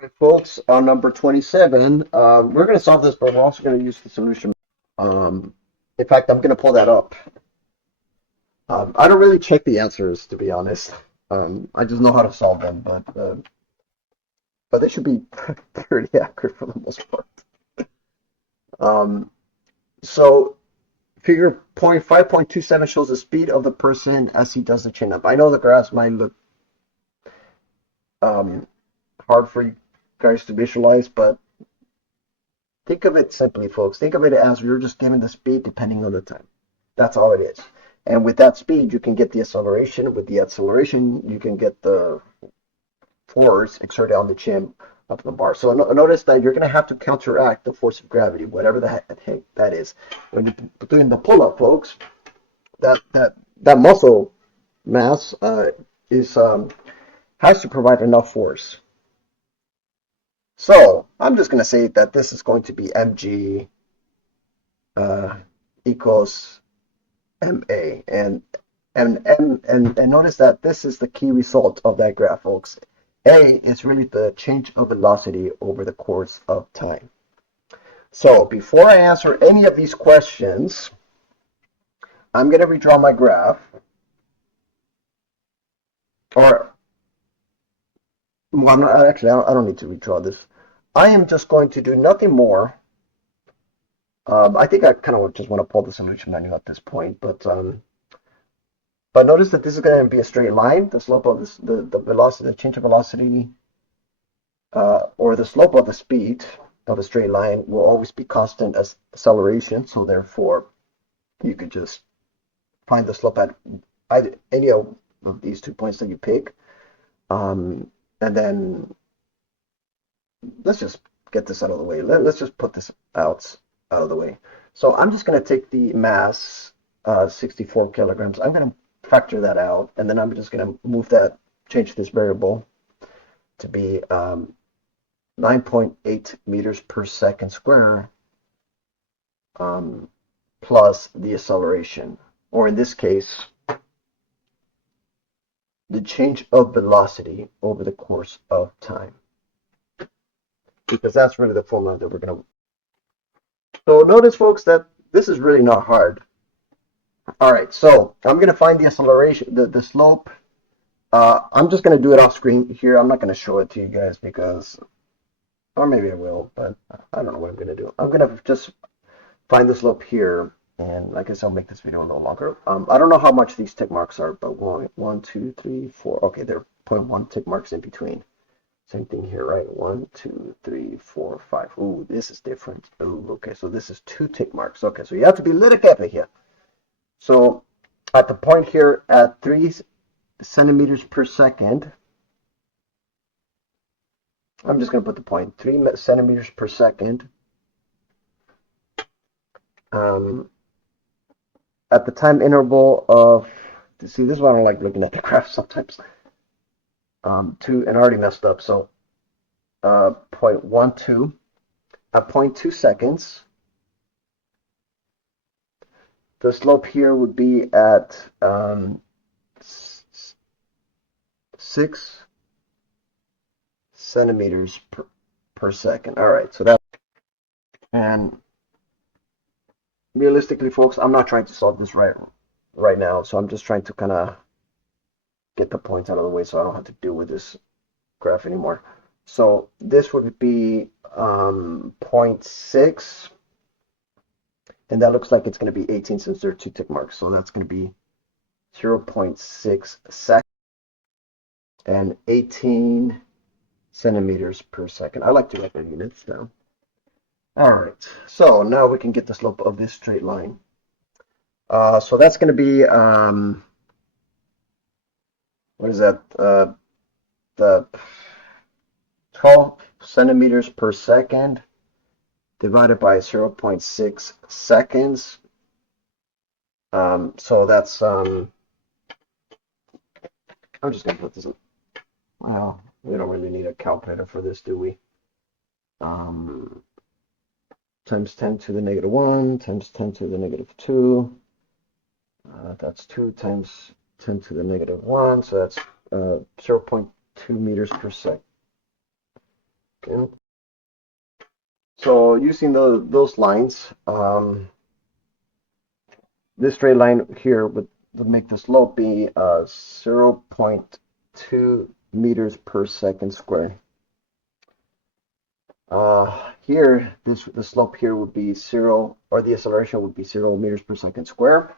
right, folks, on number 27, we're going to solve this, but we're also going to use the solution. Um, in fact, I'm going to pull that up. I don't really check the answers, to be honest. I just know how to solve them, but they should be pretty accurate for the most part. Um, so figure point 5.27 shows the speed of the person as he does the chin up. I know the graphs might look um, hard for you guys to visualize, but think of it simply, folks. Think of it as you're just given the speed depending on the time. That's all it is. And with that speed, you can get the acceleration. With the acceleration, you can get the force exerted on the chin up the bar. So notice that you're going to have to counteract the force of gravity, whatever the heck that is. When you're doing the pull-up, folks, that muscle mass is has to provide enough force. So I'm just going to say that this is going to be mg equals ma, and notice that this is the key result of that graph, folks. A is really the change of velocity over the course of time. So before I answer any of these questions, I'm going to redraw my graph, or well, I'm not actually. I don't need to redraw this. I am just going to do nothing more. I think I kind of just want to pull the solution menu at this point, but notice that this is going to be a straight line. The slope of this, the velocity, the change of velocity, or the slope of the speed of a straight line will always be constant as acceleration. So therefore, you could just find the slope at any of these 2 points that you pick. And then let's just get this out of the way. Let's just put this out of the way. So I'm just going to take the mass, 64 kilograms. I'm going to factor that out, and then I'm just going to move that, change this variable to be 9.8 meters per second square plus the acceleration, or in this case, the change of velocity over the course of time, because that's really the formula that we're going to. So notice, folks, that this is really not hard. All right, so I'm going to find the acceleration, the slope. I'm just going to do it off screen here. I'm not going to show it to you guys because, or maybe I will, but I don't know what I'm going to do. I'm going to just find the slope here, and I guess I'll make this video a little longer. I don't know how much these tick marks are, but 1, 2, 3, 4. Okay, there are 0.1 tick marks in between. Same thing here, right? 1, 2, 3, 4, 5. Ooh, this is different. Ooh, okay, so this is 2 tick marks. Okay, so you have to be a little careful here. So at the point here at 3 centimeters per second, I'm just going to put the point 3 centimeters per second. At the time interval of, see, this is why I don't like looking at the graph sometimes. And I already messed up. So 0.12 at 0.2 seconds. The slope here would be at 6 centimeters per second. All right, so that, and realistically, folks, I'm not trying to solve this right now, so I'm just trying to kind of get the points out of the way so I don't have to deal with this graph anymore. So this would be 0.6, and that looks like it's going to be 18 since there are 2 tick marks. So that's going to be 0.6 seconds and 18 centimeters per second. I like to write my units down. All right, so now we can get the slope of this straight line. So that's going to be, what is that? The 12 centimeters per second divided by 0.6 seconds. So that's, I'm just going to put this in. Well, we don't really need a calculator for this, do we? Times 10 to the negative 1 times 10 to the negative 2. That's 2 times 10 to the negative 1. So that's 0.2 meters per second. Okay. So using those lines, this straight line here would make the slope be 0.2 meters per second squared. Here, the slope here would be 0, or the acceleration would be 0 meters per second squared.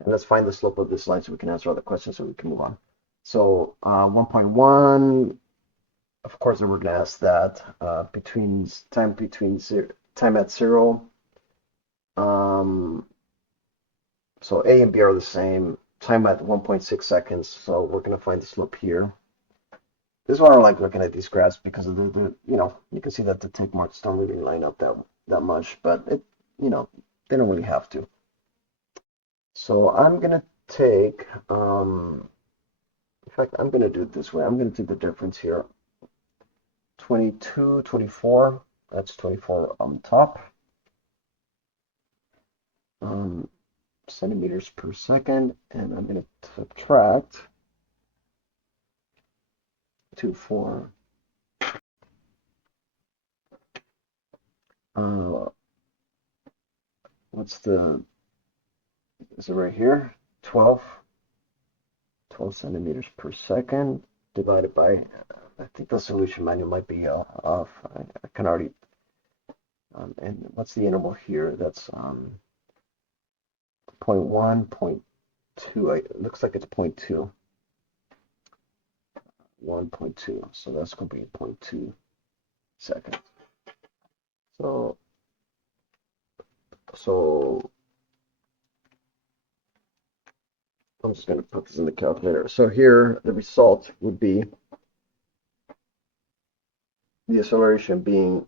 And let's find the slope of this line so we can answer all the questions so we can move on. So 1.1, of course, we're going to ask that between time at 0. So A and B are the same. Time at 1.6 seconds. So we're going to find the slope here. This is why I like looking at these graphs because of the you can see that the tick marks don't really line up that much, but they don't really have to. So I'm gonna take, in fact, I'm gonna do it this way. I'm gonna do the difference here. 22, 24. That's 24 on top. Centimeters per second, and I'm gonna subtract 24. Is it right here? 12 centimeters per second divided by, I think the solution manual might be off. I can already, and what's the interval here? That's 0.1, 0.2. It looks like it's 0.2. 1.2. So that's going to be 0.2 seconds. So I'm just going to put this in the calculator. So here the result would be the acceleration being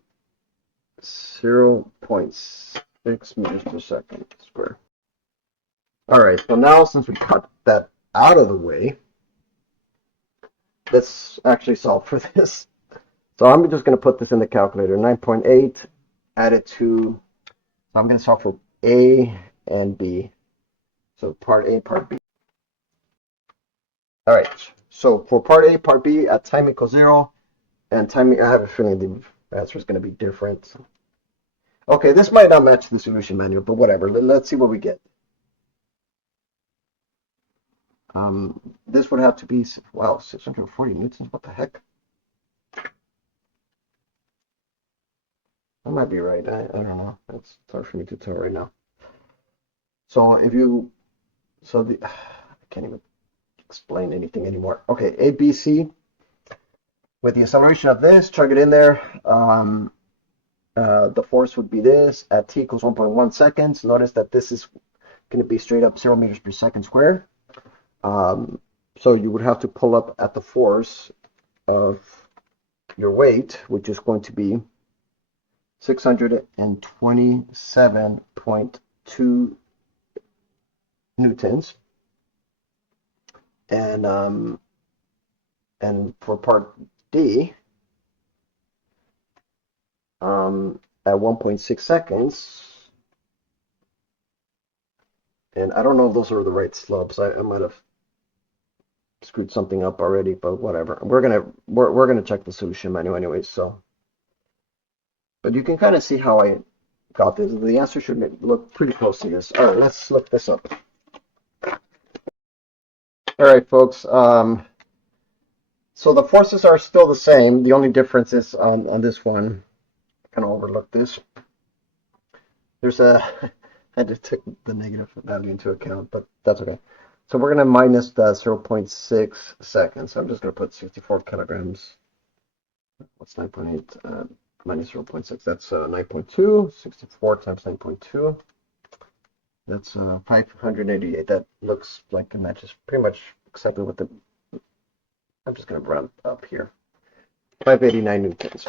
0.6 meters per second squared. All right, so now since we got that out of the way, let's actually solve for this. So I'm just going to put this in the calculator. 9.8 added to, so I'm going to solve for A and B. So part A, part B. All right, so for part A, part B, at time equals 0, and time, I have a feeling the answer is going to be different. Okay, this might not match the solution manual, but whatever. Let's see what we get. This would have to be, wow, 640 newtons. What the heck? I might be right. I don't know. It's hard for me to tell right now. So I can't even explain anything anymore. Okay, A, B, C. With the acceleration of this, chug it in there. The force would be this at t equals 1.1 seconds. Notice that this is going to be straight up 0 meters per second squared. So you would have to pull up at the force of your weight, which is going to be 627.2 newtons. And for part D, at 1.6 seconds, and I don't know if those are the right slopes. I might have screwed something up already, but whatever. We're gonna check the solution manual anyway. So, but you can kind of see how I got this. The answer should look pretty close to this. All right, let's look this up. All right, folks. So the forces are still the same. The only difference is on this one. I kind of overlooked this. There's I had to take the negative value into account, but that's okay. So we're going to minus the 0.6 seconds. So I'm just going to put 64 kilograms. What's 9.8 minus 0.6? That's 9.2. 64 times 9.2. That's 588. That looks like it matches pretty much exactly what the... I'm just going to round up here. 589 newtons.